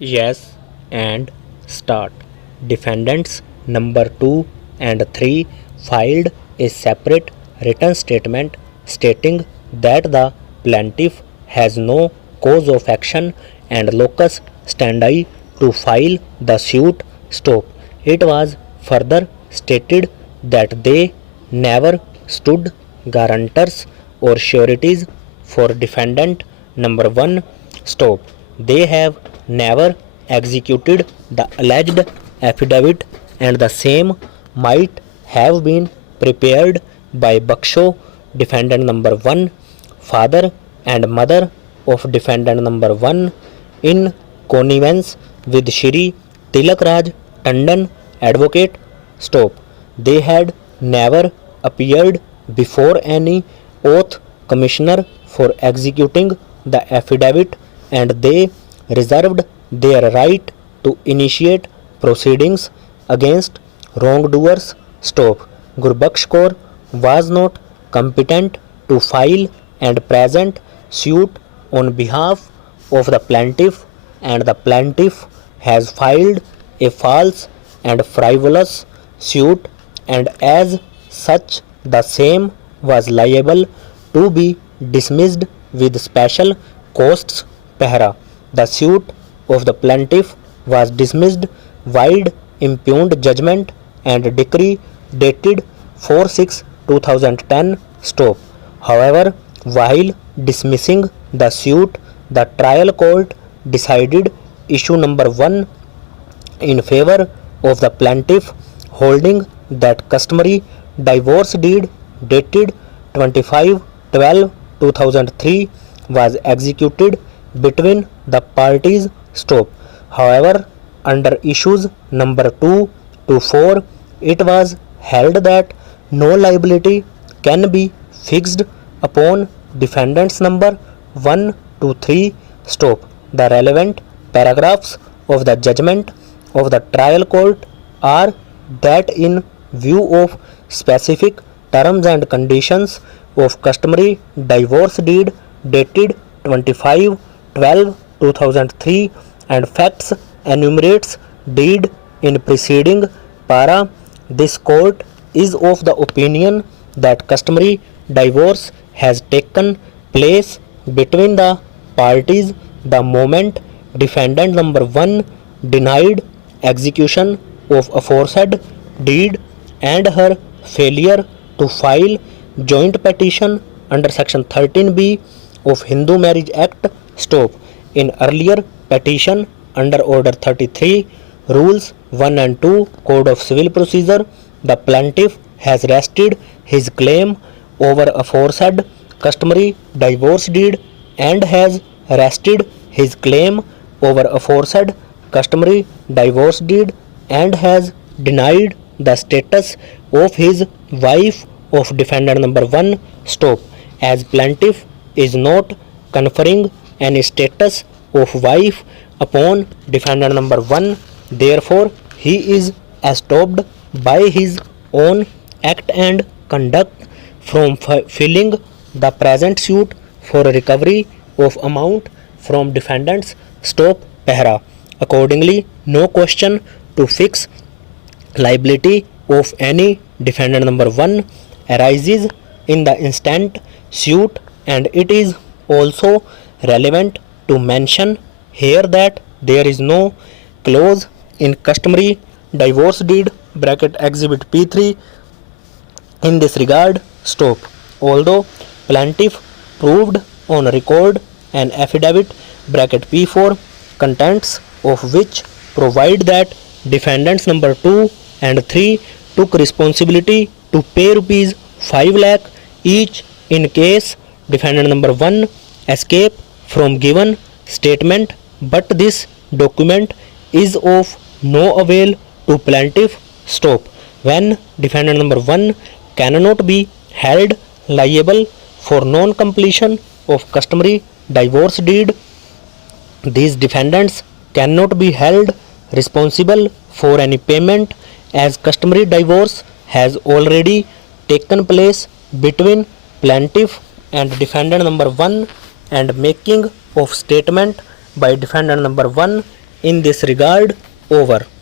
Yes, and start. Defendants number 2 and 3 filed a separate written statement stating that the plaintiff has no cause of action and locus standi to file the suit. Stop. It was further stated that they never stood guarantors or sureties for defendant number 1. Stop. They have never executed the alleged affidavit and the same might have been prepared by Baksho, defendant number 1, father and mother of defendant number 1, in connivance with Shri Tilak Raj Tandon, advocate. Stop. They had never appeared before any oath commissioner for executing the affidavit and they reserved their right to initiate proceedings against wrongdoers. Stop. Gurbaksh Kaur was not competent to file and present suit on behalf of the plaintiff and the plaintiff has filed a false and frivolous suit and as such the same was liable to be dismissed with special costs para. The suit of the plaintiff was dismissed wide impugned judgment and decree dated 4/6/2010. Stop. However, while dismissing the suit, the trial court decided issue number 1 in favor of the plaintiff, holding that customary divorce deed dated 25/12/2003 was executed between the parties. Stop. However, under issues number 2 to 4, it was held that no liability can be fixed upon defendants number 1 to 3. Stop. The relevant paragraphs of the judgment of the trial court are that in view of specific terms and conditions of customary divorce deed dated 25/12/2003 and facts enumerates deed in preceding para, this court is of the opinion that customary divorce has taken place between the parties the moment defendant number 1 denied execution of aforesaid deed and her failure to file joint petition under section 13B of Hindu Marriage Act. Stop. In earlier petition under order 33 rules 1 and 2 code of civil procedure, the plaintiff has rested his claim over aforesaid customary divorce deed and has rested his claim over aforesaid customary divorce deed and has denied the status of his wife of defendant number 1. Stop. As plaintiff is not conferring any status of wife upon defendant number 1, therefore he is stopped by his own act and conduct from filing the present suit for recovery of amount from defendants. Stop. Pehra. Accordingly, no question to fix liability of any defendant number 1 arises in the instant suit and it is also relevant to mention here that there is no clause in customary divorce deed bracket exhibit P3 in this regard. Stop. Although plaintiff proved on record an affidavit bracket P4 contents of which provide that defendants number 2 and 3 took responsibility to pay rupees 5 lakh each in case defendant number 1 escape from given statement, but this document is of no avail to plaintiff. Stop. When defendant number 1 cannot be held liable for non-completion of customary divorce deed, these defendants cannot be held responsible for any payment as customary divorce has already taken place between plaintiff and defendant number 1 and making of statement by defendant number 1 in this regard over.